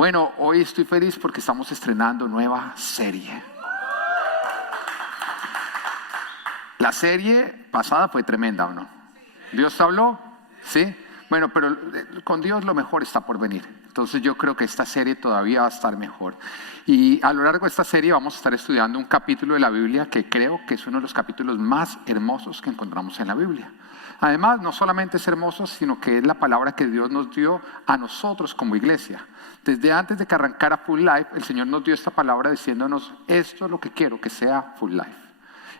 Bueno, hoy estoy feliz porque estamos estrenando nueva serie. La serie pasada fue tremenda, ¿o no? ¿Dios habló? ¿Sí? Bueno, pero con Dios lo mejor está por venir. Entonces yo creo que esta serie todavía va a estar mejor. Y a lo largo de esta serie vamos a estar estudiando un capítulo de la Biblia que creo que es uno de los capítulos más hermosos que encontramos en la Biblia. Además, no solamente es hermoso, sino que es la palabra que Dios nos dio a nosotros como iglesia. Desde antes de que arrancara Full Life, el Señor nos dio esta palabra diciéndonos, esto es lo que quiero que sea Full Life.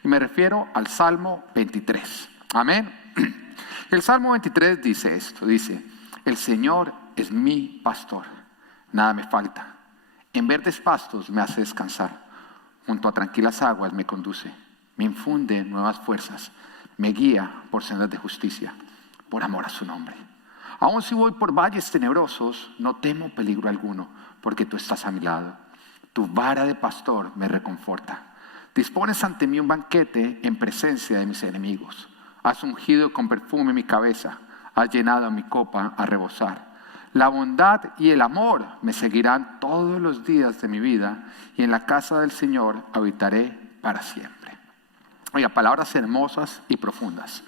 Y me refiero al Salmo 23. Amén. El Salmo 23 dice esto, dice, el Señor es mi pastor, nada me falta. En verdes pastos me hace descansar, junto a tranquilas aguas me conduce, me infunde nuevas fuerzas, me guía por sendas de justicia, por amor a su nombre. Aun si voy por valles tenebrosos, no temo peligro alguno, porque tú estás a mi lado. Tu vara de pastor me reconforta. Dispones ante mí un banquete en presencia de mis enemigos. Has ungido con perfume mi cabeza, has llenado mi copa a rebosar. La bondad y el amor me seguirán todos los días de mi vida, y en la casa del Señor habitaré para siempre. Oiga, palabras hermosas y profundas.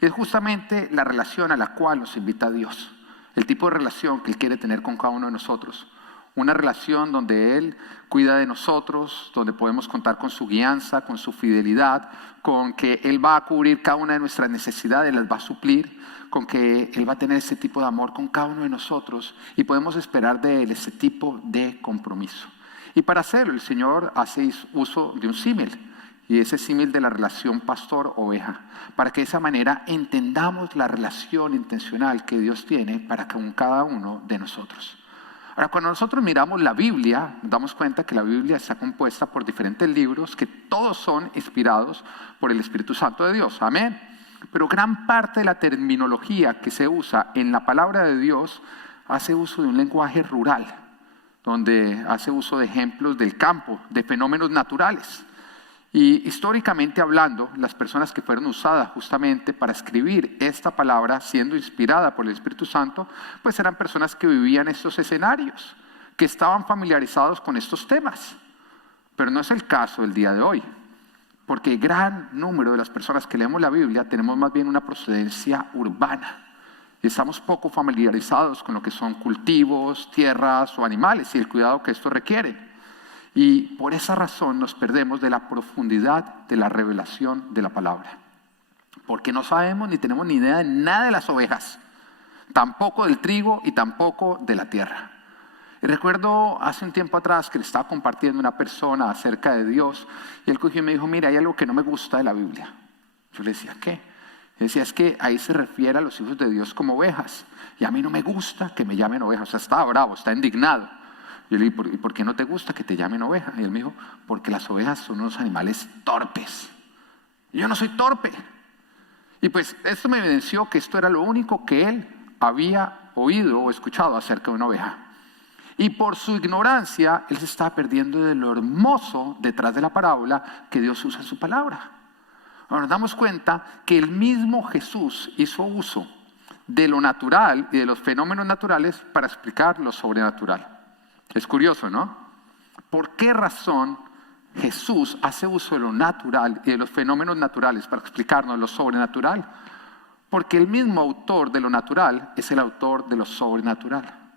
Y es justamente la relación a la cual nos invita Dios. El tipo de relación que Él quiere tener con cada uno de nosotros. Una relación donde Él cuida de nosotros, donde podemos contar con su guianza, con su fidelidad, con que Él va a cubrir cada una de nuestras necesidades, las va a suplir, con que Él va a tener ese tipo de amor con cada uno de nosotros y podemos esperar de Él ese tipo de compromiso. Y para hacerlo el Señor hace uso de un símil. Y ese símil de la relación pastor-oveja, para que de esa manera entendamos la relación intencional que Dios tiene para con cada uno de nosotros. Ahora, cuando nosotros miramos la Biblia, nos damos cuenta que la Biblia está compuesta por diferentes libros que todos son inspirados por el Espíritu Santo de Dios. Amén. Pero gran parte de la terminología que se usa en la palabra de Dios hace uso de un lenguaje rural, donde hace uso de ejemplos del campo, de fenómenos naturales. Y históricamente hablando, las personas que fueron usadas justamente para escribir esta palabra, siendo inspirada por el Espíritu Santo, pues eran personas que vivían estos escenarios, que estaban familiarizados con estos temas. Pero no es el caso del día de hoy, porque gran número de las personas que leemos la Biblia tenemos más bien una procedencia urbana. Y estamos poco familiarizados con lo que son cultivos, tierras o animales y el cuidado que esto requiere. Y por esa razón nos perdemos de la profundidad de la revelación de la palabra. Porque no sabemos ni tenemos ni idea de nada de las ovejas, tampoco del trigo y tampoco de la tierra. Y recuerdo hace un tiempo atrás que le estaba compartiendo a una persona acerca de Dios y él cogió y me dijo, mira, hay algo que no me gusta de la Biblia. Yo le decía, ¿qué? Él decía, es que ahí se refiere a los hijos de Dios como ovejas y a mí no me gusta que me llamen ovejas. O sea, está bravo, está indignado. Yo le dije, ¿y por qué no te gusta que te llamen oveja? Y él me dijo, porque las ovejas son unos animales torpes. Y yo no soy torpe. Y pues esto me evidenció que esto era lo único que él había oído o escuchado acerca de una oveja. Y por su ignorancia, él se estaba perdiendo de lo hermoso detrás de la parábola que Dios usa en su palabra. Ahora nos damos cuenta que el mismo Jesús hizo uso de lo natural y de los fenómenos naturales para explicar lo sobrenatural. Es curioso, ¿no? ¿Por qué razón Jesús hace uso de lo natural y de los fenómenos naturales para explicarnos lo sobrenatural? Porque el mismo autor de lo natural es el autor de lo sobrenatural.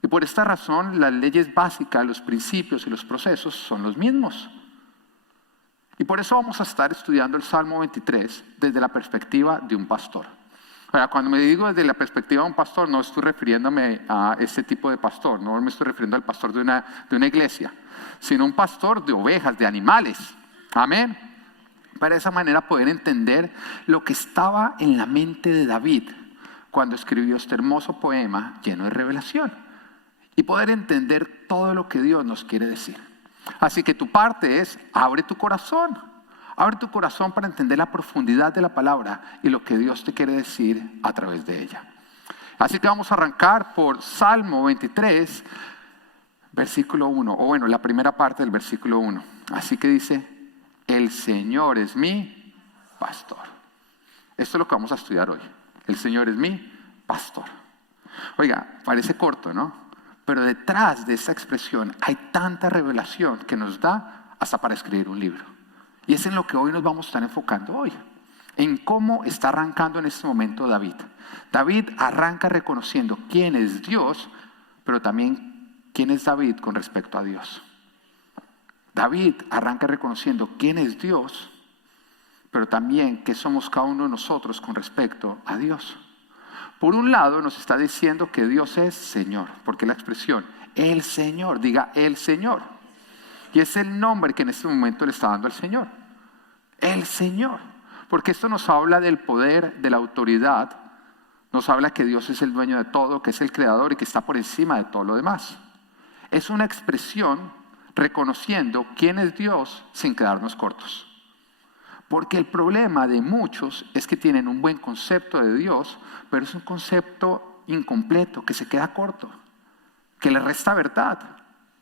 Y por esta razón las leyes básicas, los principios y los procesos son los mismos. Y por eso vamos a estar estudiando el Salmo 23 desde la perspectiva de un pastor. Ahora, cuando me digo desde la perspectiva de un pastor, no estoy refiriéndome a este tipo de pastor, no me estoy refiriendo al pastor de una iglesia, sino un pastor de ovejas, de animales. Amén. Para de esa manera poder entender lo que estaba en la mente de David cuando escribió este hermoso poema lleno de revelación y poder entender todo lo que Dios nos quiere decir. Así que tu parte es, abre tu corazón. Abre tu corazón para entender la profundidad de la palabra y lo que Dios te quiere decir a través de ella. Así que vamos a arrancar por Salmo 23, versículo 1, o bueno, la primera parte del versículo 1. Así que dice, el Señor es mi pastor. Esto es lo que vamos a estudiar hoy. El Señor es mi pastor. Oiga, parece corto, ¿no? Pero detrás de esa expresión hay tanta revelación que nos da hasta para escribir un libro. Y es en lo que hoy nos vamos a estar enfocando hoy. En cómo está arrancando en este momento David. David arranca reconociendo quién es Dios, pero también quién es David con respecto a Dios. David arranca reconociendo quién es Dios, pero también qué somos cada uno de nosotros con respecto a Dios. Por un lado nos está diciendo que Dios es Señor, porque la expresión el Señor, diga el Señor. Y es el nombre que en este momento le está dando al Señor. El Señor. Porque esto nos habla del poder, de la autoridad. Nos habla que Dios es el dueño de todo, que es el creador y que está por encima de todo lo demás. Es una expresión reconociendo quién es Dios sin quedarnos cortos. Porque el problema de muchos es que tienen un buen concepto de Dios, pero es un concepto incompleto, que se queda corto, que le resta verdad.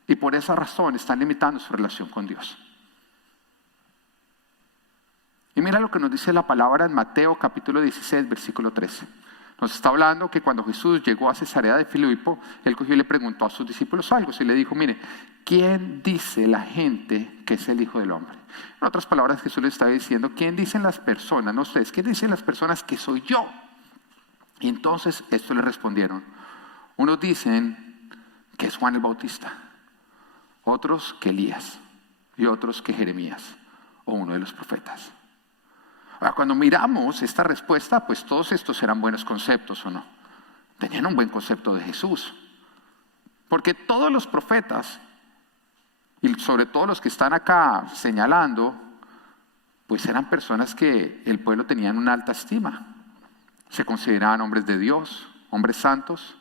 Y por esa razón están limitando su relación con Dios. Y mira lo que nos dice la palabra en Mateo capítulo 16, versículo 13. Nos está hablando que cuando Jesús llegó a Cesarea de Filipo, él cogió y le preguntó a sus discípulos algo. Y le dijo, mire, ¿quién dice la gente que es el Hijo del Hombre? En otras palabras, Jesús le estaba diciendo, ¿quién dicen las personas, no ustedes, quién dicen las personas que soy yo? Y entonces esto le respondieron. Unos dicen que es Juan el Bautista, otros que Elías y otros que Jeremías o uno de los profetas. Ahora, cuando miramos esta respuesta, pues todos estos eran buenos conceptos, ¿o no? Tenían un buen concepto de Jesús. Porque todos los profetas, y sobre todo los que están acá señalando, pues eran personas que el pueblo tenía en una alta estima. Se consideraban hombres de Dios, hombres santos.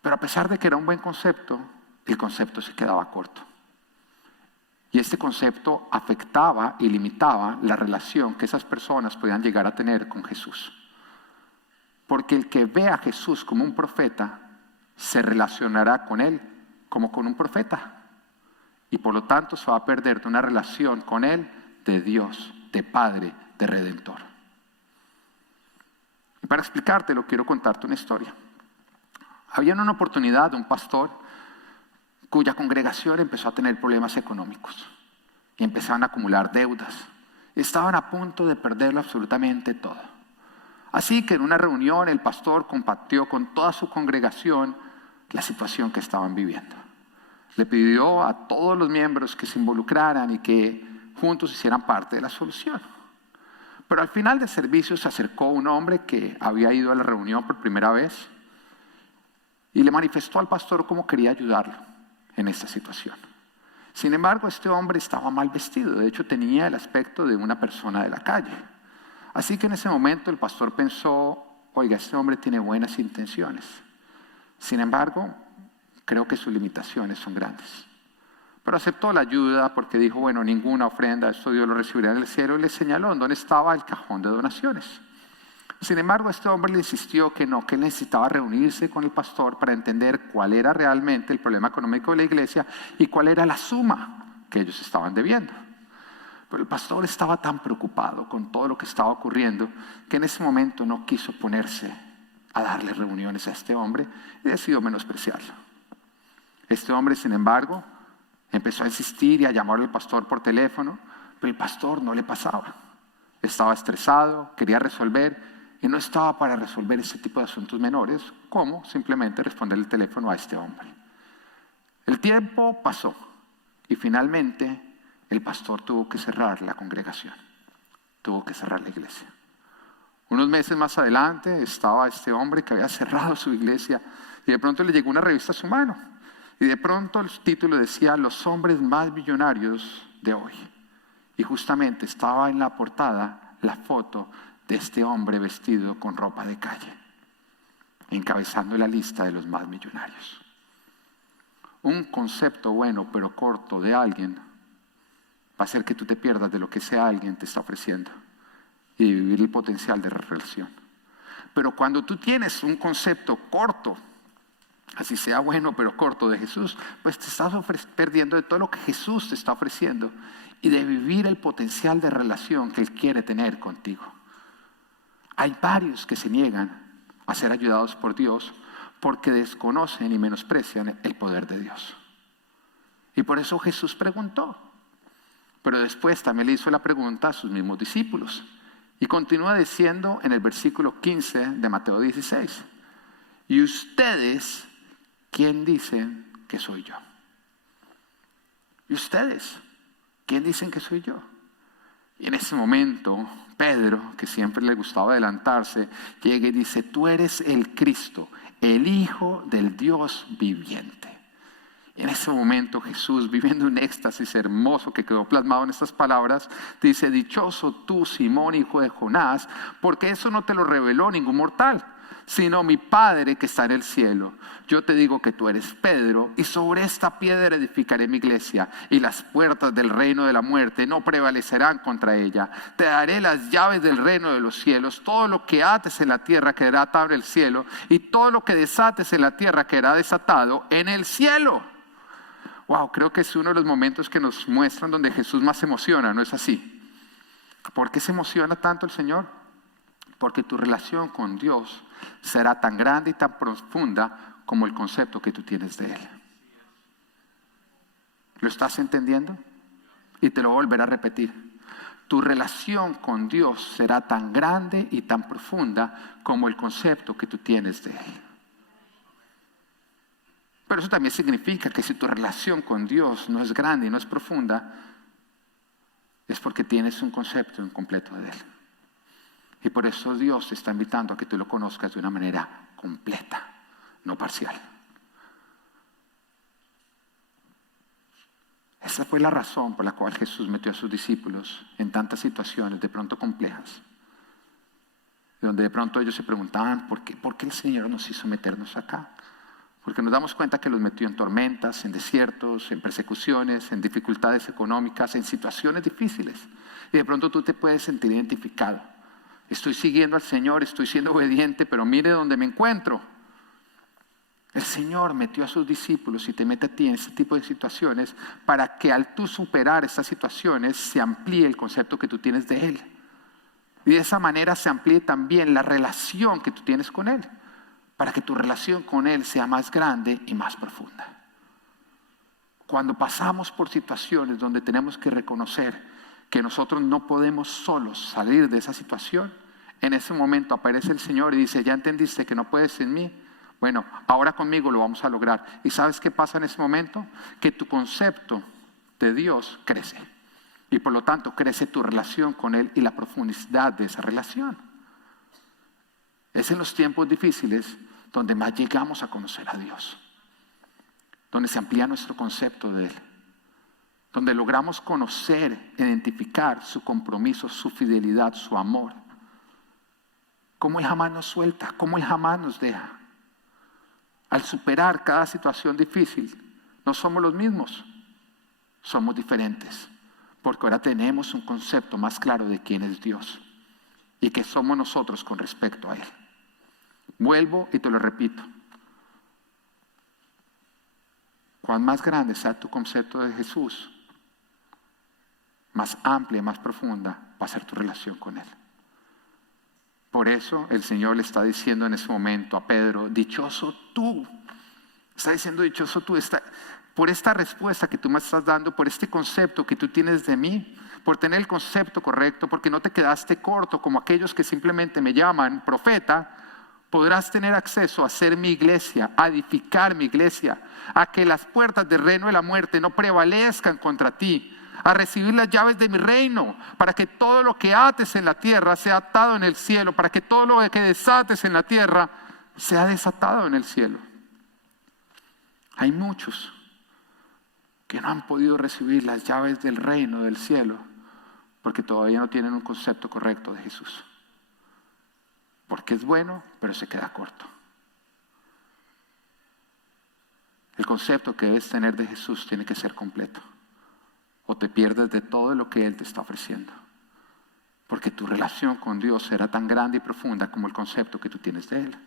Pero a pesar de que era un buen concepto, el concepto se quedaba corto. Y este concepto afectaba y limitaba la relación que esas personas podían llegar a tener con Jesús. Porque el que ve a Jesús como un profeta, se relacionará con él como con un profeta. Y por lo tanto se va a perder de una relación con él de Dios, de Padre, de Redentor. Y para explicártelo, quiero contarte una historia. Había una oportunidad de un pastor cuya congregación empezó a tener problemas económicos y empezaban a acumular deudas. Estaban a punto de perderlo absolutamente todo. Así que en una reunión el pastor compartió con toda su congregación la situación que estaban viviendo. Le pidió a todos los miembros que se involucraran y que juntos hicieran parte de la solución. Pero al final del servicio se acercó un hombre que había ido a la reunión por primera vez y le manifestó al pastor cómo quería ayudarlo en esta situación. Sin embargo, este hombre estaba mal vestido, de hecho tenía el aspecto de una persona de la calle. Así que en ese momento el pastor pensó, oiga, este hombre tiene buenas intenciones. Sin embargo, creo que sus limitaciones son grandes. Pero aceptó la ayuda porque dijo, bueno, ninguna ofrenda, esto Dios lo recibirá en el cielo, y le señaló en dónde estaba el cajón de donaciones. Sin embargo, este hombre le insistió que no, que él necesitaba reunirse con el pastor para entender cuál era realmente el problema económico de la iglesia y cuál era la suma que ellos estaban debiendo. Pero el pastor estaba tan preocupado con todo lo que estaba ocurriendo que en ese momento no quiso ponerse a darle reuniones a este hombre y decidió menospreciarlo. Este hombre, sin embargo, empezó a insistir y a llamar al pastor por teléfono, pero el pastor no le pasaba. Estaba estresado, quería resolver y no estaba para resolver ese tipo de asuntos menores, como simplemente responder el teléfono a este hombre. El tiempo pasó y finalmente el pastor tuvo que cerrar la congregación, tuvo que cerrar la iglesia. Unos meses más adelante estaba este hombre que había cerrado su iglesia y de pronto le llegó una revista a su mano y de pronto el título decía los hombres más millonarios de hoy. Y justamente estaba en la portada la foto de este hombre vestido con ropa de calle, encabezando la lista de los más millonarios. Un concepto bueno pero corto de alguien va a hacer que tú te pierdas de lo que ese alguien te está ofreciendo y de vivir el potencial de la relación. Pero cuando tú tienes un concepto corto, así sea bueno pero corto de Jesús, pues te estás perdiendo de todo lo que Jesús te está ofreciendo y de vivir el potencial de relación que Él quiere tener contigo. Hay varios que se niegan a ser ayudados por Dios porque desconocen y menosprecian el poder de Dios. Y por eso Jesús preguntó. Pero después también le hizo la pregunta a sus mismos discípulos. Y continúa diciendo en el versículo 15 de Mateo 16. ¿Y ustedes quién dicen que soy yo? ¿Y ustedes quién dicen que soy yo? Y en ese momento, Pedro, que siempre le gustaba adelantarse, llega y dice: tú eres el Cristo, el Hijo del Dios viviente. Y en ese momento Jesús, viviendo un éxtasis hermoso que quedó plasmado en estas palabras, dice: dichoso tú, Simón, hijo de Jonás, porque eso no te lo reveló ningún mortal, sino mi Padre que está en el cielo. Yo te digo que tú eres Pedro, y sobre esta piedra edificaré mi iglesia, y las puertas del reino de la muerte no prevalecerán contra ella. Te daré las llaves del reino de los cielos. Todo lo que ates en la tierra quedará atado en el cielo, y todo lo que desates en la tierra quedará desatado en el cielo. Wow, creo que es uno de los momentos que nos muestran donde Jesús más se emociona, ¿no es así? ¿Por qué se emociona tanto el Señor? Porque tu relación con Dios será tan grande y tan profunda como el concepto que tú tienes de Él. ¿Lo estás entendiendo? Y te lo voy a volver a repetir. Tu relación con Dios será tan grande y tan profunda como el concepto que tú tienes de Él. Pero eso también significa que si tu relación con Dios no es grande y no es profunda, es porque tienes un concepto incompleto de Él. Y por eso Dios te está invitando a que tú lo conozcas de una manera completa, no parcial. Esa fue la razón por la cual Jesús metió a sus discípulos en tantas situaciones de pronto complejas, donde de pronto ellos se preguntaban: ¿por qué el Señor nos hizo meternos acá? Porque nos damos cuenta que los metió en tormentas, en desiertos, en persecuciones, en dificultades económicas, en situaciones difíciles. Y de pronto tú te puedes sentir identificado. Estoy siguiendo al Señor, estoy siendo obediente, pero mire dónde me encuentro. El Señor metió a sus discípulos y te mete a ti en este tipo de situaciones para que al tú superar estas situaciones se amplíe el concepto que tú tienes de Él. Y de esa manera se amplíe también la relación que tú tienes con Él, para que tu relación con Él sea más grande y más profunda. Cuando pasamos por situaciones donde tenemos que reconocer que nosotros no podemos solos salir de esa situación, en ese momento aparece el Señor y dice: ¿ya entendiste que no puedes sin mí? Bueno, ahora conmigo lo vamos a lograr. ¿Y sabes qué pasa en ese momento? Que tu concepto de Dios crece. Y por lo tanto crece tu relación con Él y la profundidad de esa relación. Es en los tiempos difíciles donde más llegamos a conocer a Dios, donde se amplía nuestro concepto de Él, donde logramos conocer, identificar su compromiso, su fidelidad, su amor, cómo Él jamás nos suelta, cómo Él jamás nos deja. Al superar cada situación difícil, no somos los mismos, somos diferentes, porque ahora tenemos un concepto más claro de quién es Dios y qué somos nosotros con respecto a Él. Vuelvo y te lo repito. Cuán más grande sea tu concepto de Jesús, más amplia, más profunda va a ser tu relación con Él. Por eso el Señor le está diciendo en ese momento a Pedro: dichoso tú. Está diciendo: dichoso tú. Por esta respuesta que tú me estás dando, por este concepto que tú tienes de mí, por tener el concepto correcto, porque no te quedaste corto como aquellos que simplemente me llaman profeta, podrás tener acceso a ser mi iglesia, a edificar mi iglesia, a que las puertas del reino de la muerte no prevalezcan contra ti, a recibir las llaves de mi reino, para que todo lo que ates en la tierra sea atado en el cielo, para que todo lo que desates en la tierra sea desatado en el cielo. Hay muchos que no han podido recibir las llaves del reino del cielo porque todavía no tienen un concepto correcto de Jesús. Porque es bueno, pero se queda corto. El concepto que debes tener de Jesús tiene que ser completo, o te pierdes de todo lo que Él te está ofreciendo. Porque tu relación con Dios será tan grande y profunda como el concepto que tú tienes de Él.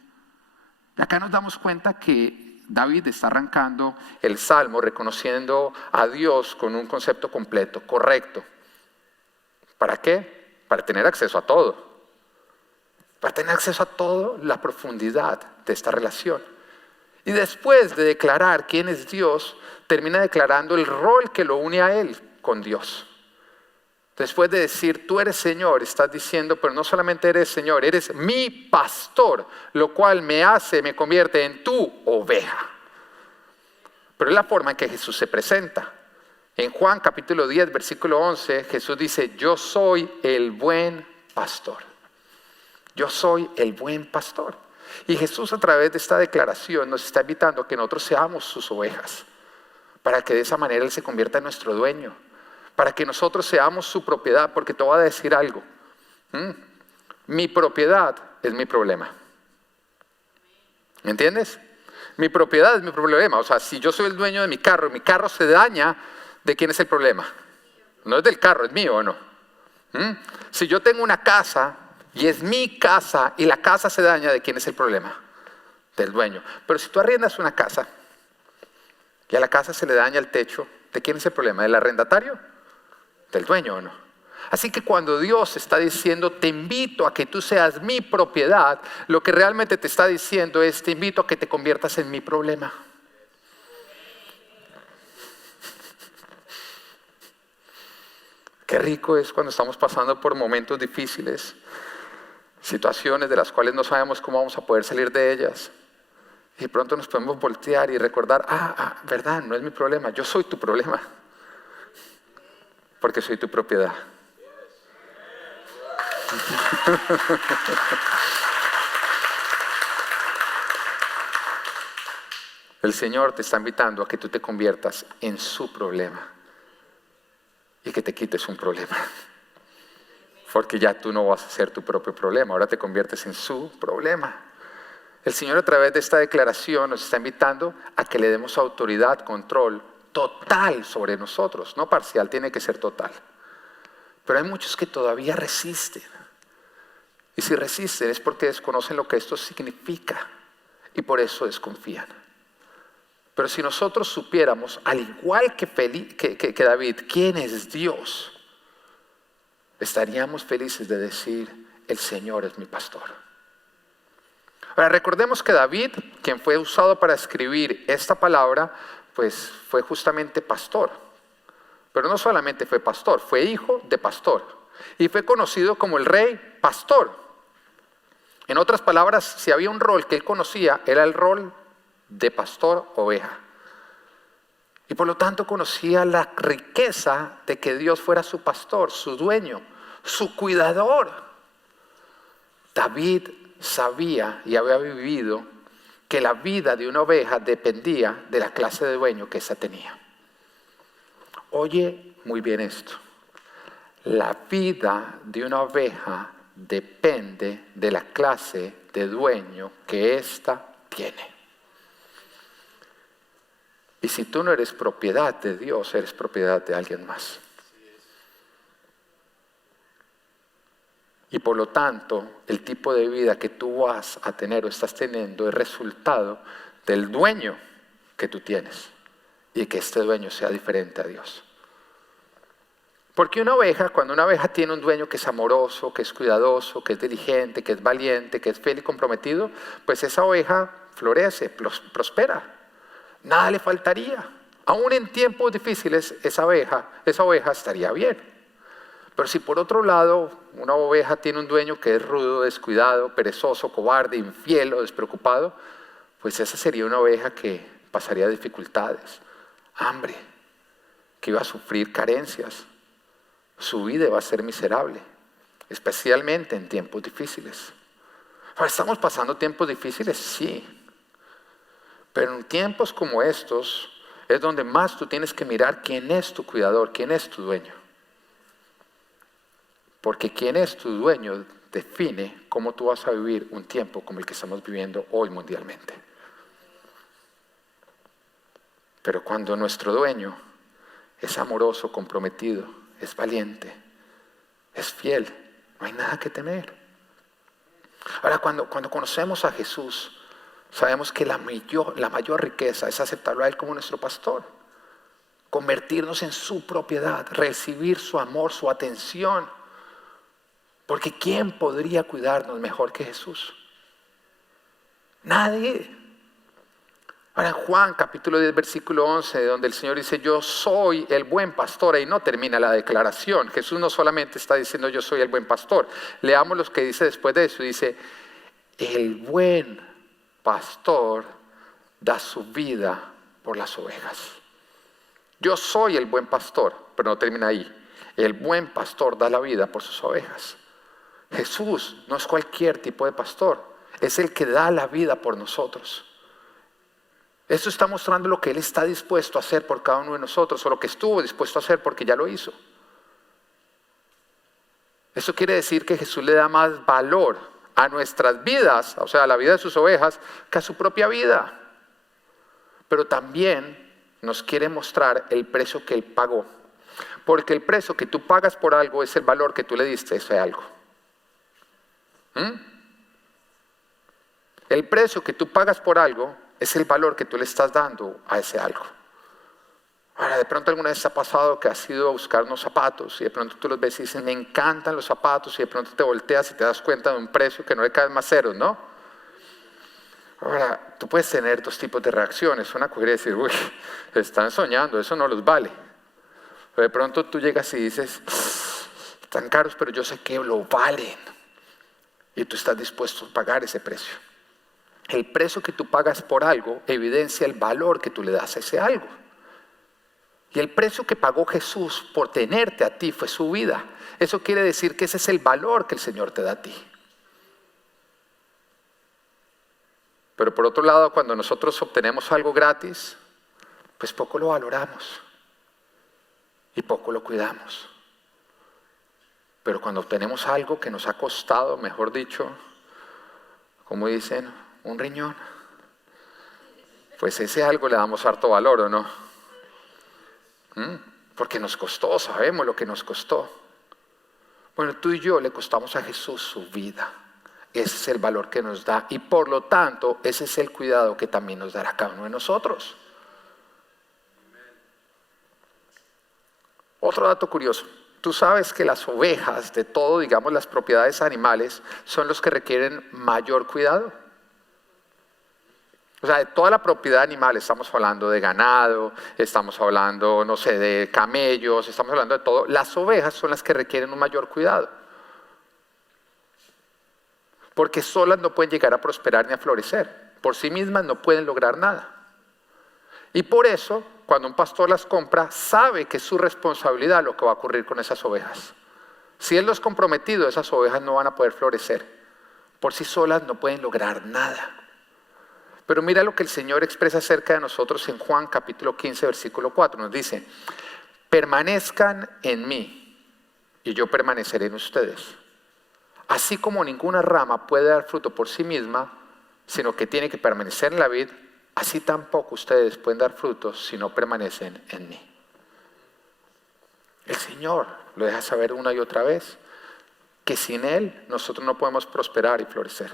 Y acá nos damos cuenta que David está arrancando el Salmo reconociendo a Dios con un concepto completo, correcto. ¿Para qué? Para tener acceso a todo. Para tener acceso a toda la profundidad de esta relación. Y después de declarar quién es Dios, termina declarando el rol que lo une a Él con Dios. Después de decir, tú eres Señor, estás diciendo, pero no solamente eres Señor, eres mi pastor, lo cual me convierte en tu oveja. Pero es la forma en que Jesús se presenta. En Juan capítulo 10, versículo 11, Jesús dice, yo soy el buen pastor. Yo soy el buen pastor. Y Jesús a través de esta declaración nos está invitando a que nosotros seamos sus ovejas, para que de esa manera Él se convierta en nuestro dueño, para que nosotros seamos su propiedad, porque te voy a decir algo. Mi propiedad es mi problema. ¿Me entiendes? Mi propiedad es mi problema. O sea, si yo soy el dueño de mi carro se daña, ¿de quién es el problema? No es del carro, es mío o no. Si yo tengo una casa y es mi casa y la casa se daña, ¿de quién es el problema? Del dueño. Pero si tú arriendas una casa y a la casa se le daña el techo, ¿de quién es el problema? ¿Del arrendatario? ¿Del dueño o no? Así que cuando Dios está diciendo, te invito a que tú seas mi propiedad, lo que realmente te está diciendo es, te invito a que te conviertas en mi problema. Qué rico es cuando estamos pasando por momentos difíciles, situaciones de las cuales no sabemos cómo vamos a poder salir de ellas. Y de pronto nos podemos voltear y recordar, verdad, no es mi problema, yo soy tu problema. Porque soy tu propiedad. El Señor te está invitando a que tú te conviertas en su problema y que te quites un problema. Porque ya tú no vas a ser tu propio problema, ahora te conviertes en su problema. El Señor a través de esta declaración nos está invitando a que le demos autoridad, control total sobre nosotros, no parcial, tiene que ser total. Pero hay muchos que todavía resisten. Y si resisten es porque desconocen lo que esto significa y por eso desconfían. Pero si nosotros supiéramos, al igual que David, quién es Dios, estaríamos felices de decir, el Señor es mi pastor. Ahora recordemos que David, quien fue usado para escribir esta palabra, pues fue justamente pastor. Pero no solamente fue pastor, fue hijo de pastor. Y fue conocido como el rey pastor. En otras palabras, si había un rol que él conocía, era el rol de pastor oveja. Y por lo tanto conocía la riqueza de que Dios fuera su pastor, su dueño, su cuidador. David sabía y había vivido que la vida de una oveja dependía de la clase de dueño que ésta tenía. Oye muy bien esto. La vida de una oveja depende de la clase de dueño que ésta tiene. Y si tú no eres propiedad de Dios, eres propiedad de alguien más. Y por lo tanto, el tipo de vida que tú vas a tener o estás teniendo es resultado del dueño que tú tienes. Y que este dueño sea diferente a Dios. Porque cuando una oveja tiene un dueño que es amoroso, que es cuidadoso, que es diligente, que es valiente, que es fiel y comprometido, pues esa oveja florece, prospera. Nada le faltaría. Aún en tiempos difíciles, esa oveja estaría bien. Pero si por otro lado una oveja tiene un dueño que es rudo, descuidado, perezoso, cobarde, infiel o despreocupado, pues esa sería una oveja que pasaría dificultades, hambre, que iba a sufrir carencias. Su vida va a ser miserable, especialmente en tiempos difíciles. Ahora, ¿estamos pasando tiempos difíciles? Sí. Pero en tiempos como estos es donde más tú tienes que mirar quién es tu cuidador, quién es tu dueño. Porque quién es tu dueño define cómo tú vas a vivir un tiempo como el que estamos viviendo hoy mundialmente. Pero cuando nuestro dueño es amoroso, comprometido, es valiente, es fiel, no hay nada que temer. Ahora, cuando conocemos a Jesús, sabemos que la mayor riqueza es aceptarlo a Él como nuestro pastor, convertirnos en su propiedad, recibir su amor, su atención. Porque ¿quién podría cuidarnos mejor que Jesús? Nadie. Ahora en Juan capítulo 10 versículo 11, donde el Señor dice yo soy el buen pastor, ahí no termina la declaración. Jesús no solamente está diciendo yo soy el buen pastor. Leamos lo que dice después de eso. Dice el buen pastor da su vida por las ovejas. Yo soy el buen pastor, pero no termina ahí. El buen pastor da la vida por sus ovejas. Jesús no es cualquier tipo de pastor, es el que da la vida por nosotros. Esto está mostrando lo que Él está dispuesto a hacer por cada uno de nosotros, o lo que estuvo dispuesto a hacer porque ya lo hizo. Eso quiere decir que Jesús le da más valor a nuestras vidas, o sea, a la vida de sus ovejas, que a su propia vida. Pero también nos quiere mostrar el precio que Él pagó. Porque el precio que tú pagas por algo es el valor que tú le diste a ese algo. El precio que tú pagas por algo es el valor que tú le estás dando a ese algo. Ahora, de pronto alguna vez te ha pasado que has ido a buscar unos zapatos y de pronto tú los ves y dices, me encantan los zapatos, y de pronto te volteas y te das cuenta de un precio que no le caen más ceros, ¿no? Ahora, tú puedes tener dos tipos de reacciones. Una puede decir, uy, están soñando, eso no los vale. Pero de pronto tú llegas y dices, están caros, pero yo sé que lo valen. Y tú estás dispuesto a pagar ese precio. El precio que tú pagas por algo evidencia el valor que tú le das a ese algo. Y el precio que pagó Jesús por tenerte a ti fue su vida. Eso quiere decir que ese es el valor que el Señor te da a ti. Pero por otro lado, cuando nosotros obtenemos algo gratis, pues poco lo valoramos y poco lo cuidamos. Pero cuando obtenemos algo que nos ha costado, mejor dicho, como dicen, un riñón, pues ese algo le damos harto valor, ¿o no? Porque nos costó, sabemos lo que nos costó. Bueno, tú y yo le costamos a Jesús su vida. Ese es el valor que nos da y por lo tanto ese es el cuidado que también nos dará cada uno de nosotros. Otro dato curioso. Tú sabes que las ovejas, de todo, digamos, las propiedades animales, son los que requieren mayor cuidado. O sea, de toda la propiedad animal, estamos hablando de ganado, estamos hablando, no sé, de camellos, estamos hablando de todo. Las ovejas son las que requieren un mayor cuidado. Porque solas no pueden llegar a prosperar ni a florecer. Por sí mismas no pueden lograr nada. Y por eso, cuando un pastor las compra, sabe que es su responsabilidad lo que va a ocurrir con esas ovejas. Si él no es comprometido, esas ovejas no van a poder florecer. Por sí solas no pueden lograr nada. Pero mira lo que el Señor expresa acerca de nosotros en Juan capítulo 15, versículo 4. Nos dice, permanezcan en mí y yo permaneceré en ustedes. Así como ninguna rama puede dar fruto por sí misma, sino que tiene que permanecer en la vid, así tampoco ustedes pueden dar frutos si no permanecen en mí. El Señor lo deja saber una y otra vez, que sin Él nosotros no podemos prosperar y florecer.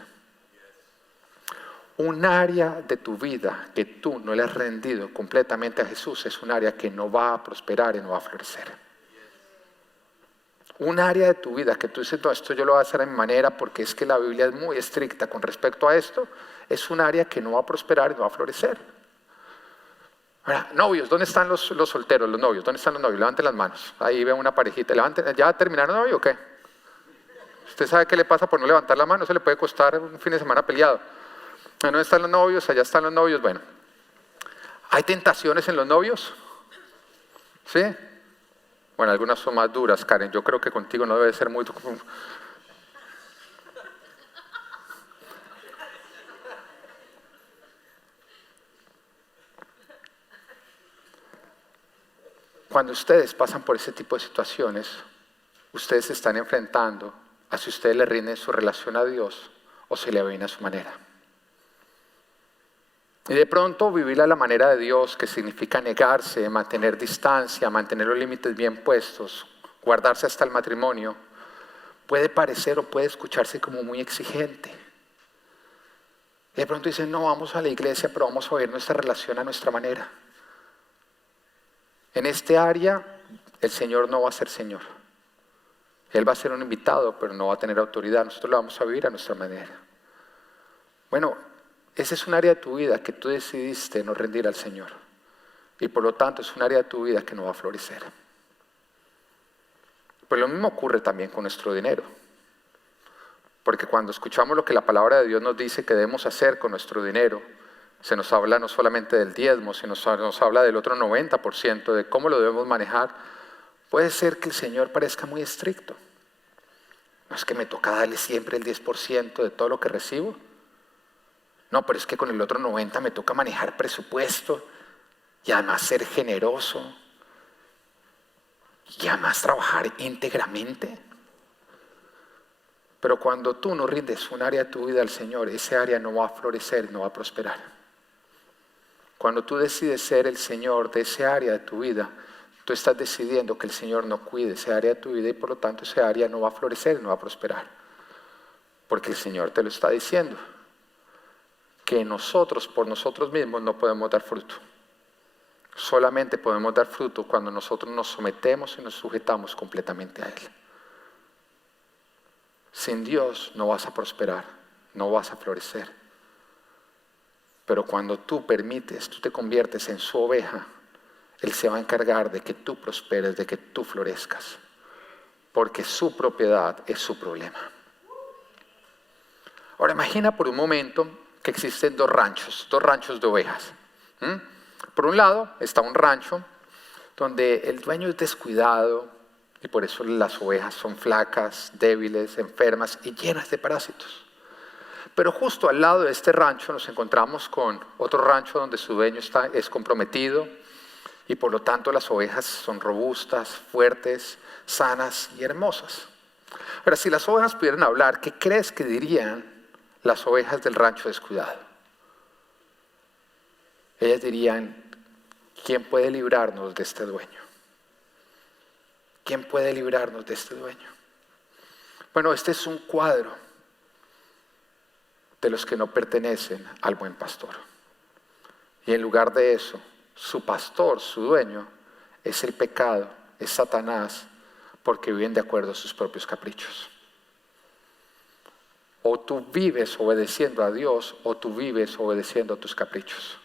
Un área de tu vida que tú no le has rendido completamente a Jesús es un área que no va a prosperar y no va a florecer. Un área de tu vida que tú dices, no, esto yo lo voy a hacer a mi manera porque es que la Biblia es muy estricta con respecto a esto, es un área que no va a prosperar y no va a florecer. Ahora, novios, ¿dónde están los solteros, los novios? ¿Dónde están los novios? Levanten las manos. Ahí veo una parejita. Levanten, ¿ya terminaron novio o qué? ¿Usted sabe qué le pasa por no levantar la mano? Se le puede costar un fin de semana peleado. ¿Dónde están los novios? Allá están los novios. Bueno, ¿hay tentaciones en los novios? ¿Sí? Bueno, algunas son más duras, Karen. Yo creo que contigo no debe ser muy... Cuando ustedes pasan por ese tipo de situaciones, ustedes se están enfrentando a si ustedes le rinden su relación a Dios o se le ven a su manera. Y de pronto vivir a la manera de Dios, que significa negarse, mantener distancia, mantener los límites bien puestos, guardarse hasta el matrimonio, puede parecer o puede escucharse como muy exigente. Y de pronto dicen, no, vamos a la iglesia, pero vamos a ver nuestra relación a nuestra manera. En este área, el Señor no va a ser Señor. Él va a ser un invitado, pero no va a tener autoridad. Nosotros lo vamos a vivir a nuestra manera. Bueno, ese es un área de tu vida que tú decidiste no rendir al Señor. Y por lo tanto es un área de tu vida que no va a florecer. Pues lo mismo ocurre también con nuestro dinero. Porque cuando escuchamos lo que la palabra de Dios nos dice que debemos hacer con nuestro dinero, se nos habla no solamente del diezmo, sino nos habla del otro 90%, de cómo lo debemos manejar. Puede ser que el Señor parezca muy estricto. No es que me toca darle siempre el 10% de todo lo que recibo. No, pero es que con el otro 90% me toca manejar presupuesto y además ser generoso y además trabajar íntegramente. Pero cuando tú no rindes un área de tu vida al Señor, ese área no va a florecer, no va a prosperar. Cuando tú decides ser el Señor de ese área de tu vida, tú estás decidiendo que el Señor no cuide ese área de tu vida y por lo tanto ese área no va a florecer, no va a prosperar. Porque el Señor te lo está diciendo. Que nosotros, por nosotros mismos, no podemos dar fruto. Solamente podemos dar fruto cuando nosotros nos sometemos y nos sujetamos completamente a Él. Sin Dios no vas a prosperar, no vas a florecer. Pero cuando tú permites, tú te conviertes en su oveja, Él se va a encargar de que tú prosperes, de que tú florezcas. Porque su propiedad es su problema. Ahora imagina por un momento que existen dos ranchos de ovejas. Por un lado está un rancho donde el dueño es descuidado, y por eso las ovejas son flacas, débiles, enfermas y llenas de parásitos. Pero justo al lado de este rancho nos encontramos con otro rancho donde su dueño es comprometido y por lo tanto las ovejas son robustas, fuertes, sanas y hermosas. Ahora, si las ovejas pudieran hablar, ¿qué crees que dirían las ovejas del rancho descuidado? Ellas dirían, ¿quién puede librarnos de este dueño? ¿Quién puede librarnos de este dueño? Bueno, este es un cuadro de los que no pertenecen al buen pastor. Y en lugar de eso, su pastor, su dueño, es el pecado, es Satanás, porque viven de acuerdo a sus propios caprichos. O tú vives obedeciendo a Dios, o tú vives obedeciendo a tus caprichos.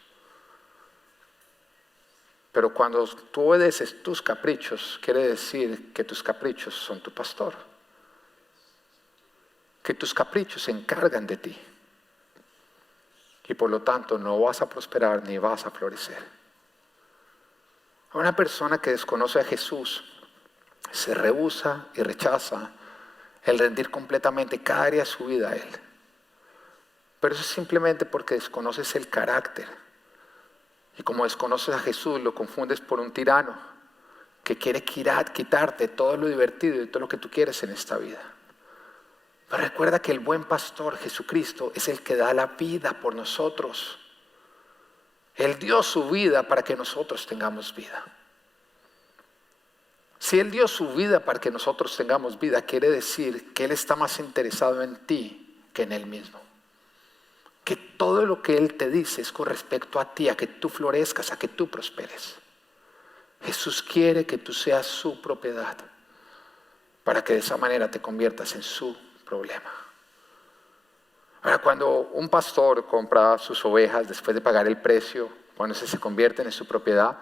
Pero cuando tú obedeces tus caprichos, quiere decir que tus caprichos son tu pastor. Que tus caprichos se encargan de ti. Y por lo tanto no vas a prosperar ni vas a florecer. Una persona que desconoce a Jesús se rehúsa y rechaza el rendir completamente cada área de su vida a Él. Pero eso es simplemente porque desconoces el carácter. Y como desconoces a Jesús, lo confundes por un tirano que quiere quitarte todo lo divertido y todo lo que tú quieres en esta vida. Pero recuerda que el buen pastor, Jesucristo, es el que da la vida por nosotros. Él dio su vida para que nosotros tengamos vida. Si Él dio su vida para que nosotros tengamos vida, quiere decir que Él está más interesado en ti que en Él mismo. Que todo lo que Él te dice es con respecto a ti, a que tú florezcas, a que tú prosperes. Jesús quiere que tú seas su propiedad, para que de esa manera te conviertas en su problema. Ahora, cuando un pastor compra sus ovejas después de pagar el precio, cuando se convierten en su propiedad,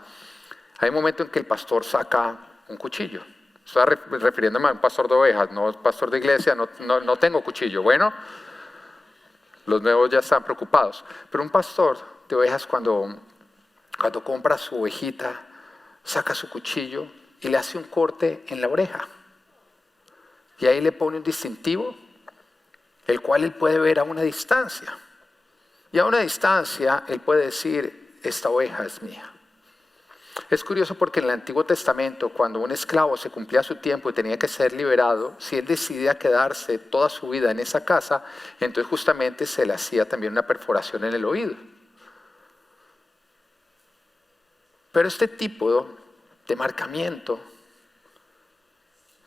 hay un momento en que el pastor saca un cuchillo. Estoy refiriéndome a un pastor de ovejas, no pastor de iglesia, no tengo cuchillo. Bueno, los nuevos ya están preocupados. Pero un pastor de ovejas cuando compra su ovejita, saca su cuchillo y le hace un corte en la oreja. Y ahí le pone un distintivo, el cual él puede ver a una distancia. Y a una distancia él puede decir, esta oveja es mía. Es curioso porque en el Antiguo Testamento, cuando un esclavo se cumplía su tiempo y tenía que ser liberado, si él decidía quedarse toda su vida en esa casa, entonces justamente se le hacía también una perforación en el oído. Pero este tipo de marcamiento,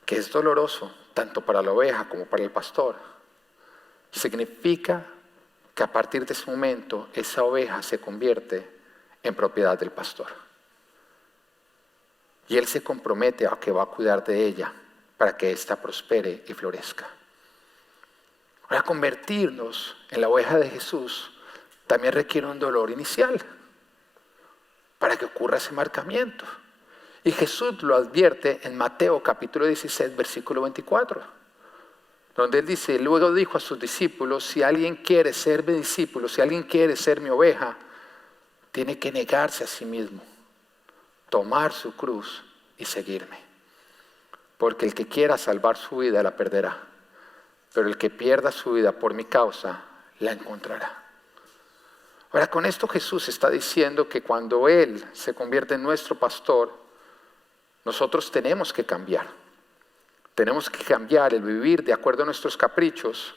que es doloroso tanto para la oveja como para el pastor, significa que a partir de ese momento esa oveja se convierte en propiedad del pastor. Y Él se compromete a que va a cuidar de ella para que ésta prospere y florezca. Ahora, convertirnos en la oveja de Jesús también requiere un dolor inicial para que ocurra ese marcamiento. Y Jesús lo advierte en Mateo capítulo 16, versículo 24, donde Él dice, luego dijo a sus discípulos, si alguien quiere ser mi discípulo, si alguien quiere ser mi oveja, tiene que negarse a sí mismo, tomar su cruz y seguirme. Porque el que quiera salvar su vida la perderá, pero el que pierda su vida por mi causa la encontrará. Ahora, con esto Jesús está diciendo que cuando Él se convierte en nuestro pastor, nosotros tenemos que cambiar. Tenemos que cambiar el vivir de acuerdo a nuestros caprichos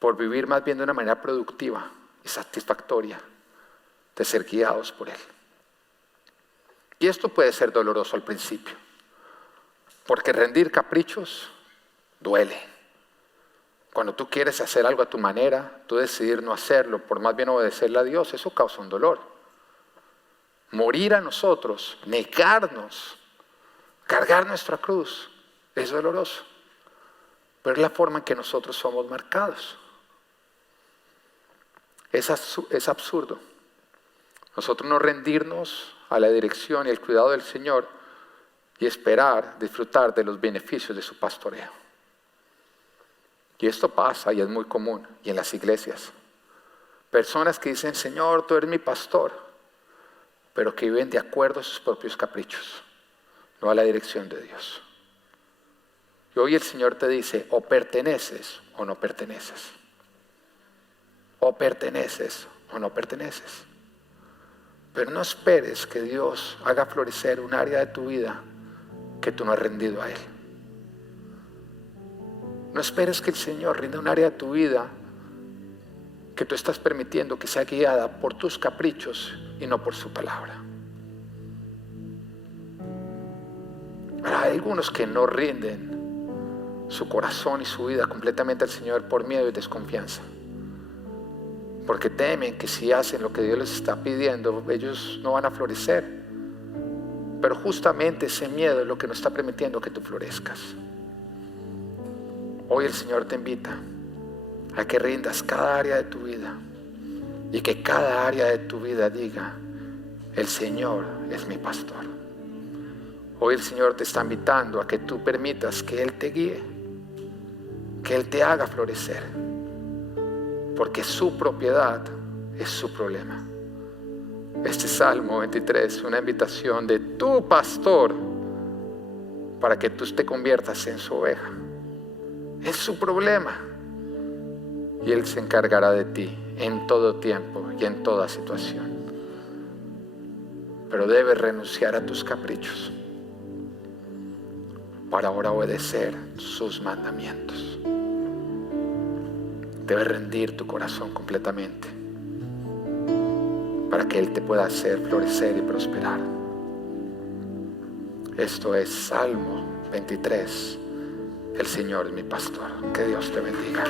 por vivir más bien de una manera productiva y satisfactoria, de ser guiados por Él. Y esto puede ser doloroso al principio, porque rendir caprichos duele. Cuando tú quieres hacer algo a tu manera, tú decidir no hacerlo, por más bien obedecerle a Dios, eso causa un dolor. Morir a nosotros, negarnos, cargar nuestra cruz, es doloroso. Pero es la forma en que nosotros somos marcados. Es absurdo. Nosotros no rendirnos a la dirección y el cuidado del Señor y esperar disfrutar de los beneficios de su pastoreo. Y esto pasa y es muy común, y en las iglesias. Personas que dicen, Señor, tú eres mi pastor, pero que viven de acuerdo a sus propios caprichos, no a la dirección de Dios. Y hoy el Señor te dice, o perteneces o no perteneces. O perteneces o no perteneces. Pero no esperes que Dios haga florecer un área de tu vida que tú no has rendido a Él. No esperes que el Señor rinda un área de tu vida que tú estás permitiendo que sea guiada por tus caprichos y no por su palabra. Pero hay algunos que no rinden su corazón y su vida completamente al Señor por miedo y desconfianza. Porque temen que si hacen lo que Dios les está pidiendo, ellos no van a florecer. Pero justamente ese miedo es lo que no está permitiendo que tú florezcas. Hoy el Señor te invita a que rindas cada área de tu vida y que cada área de tu vida diga, el Señor es mi pastor. Hoy el Señor te está invitando a que tú permitas que Él te guíe, que Él te haga florecer, porque su propiedad es su problema. Este Salmo 23 es una invitación de tu pastor para que tú te conviertas en su oveja. Es su problema. Y Él se encargará de ti en todo tiempo y en toda situación. Pero debes renunciar a tus caprichos para ahora obedecer sus mandamientos. Debes rendir tu corazón completamente para que Él te pueda hacer florecer y prosperar. Esto es Salmo 23. El Señor es mi pastor. Que Dios te bendiga.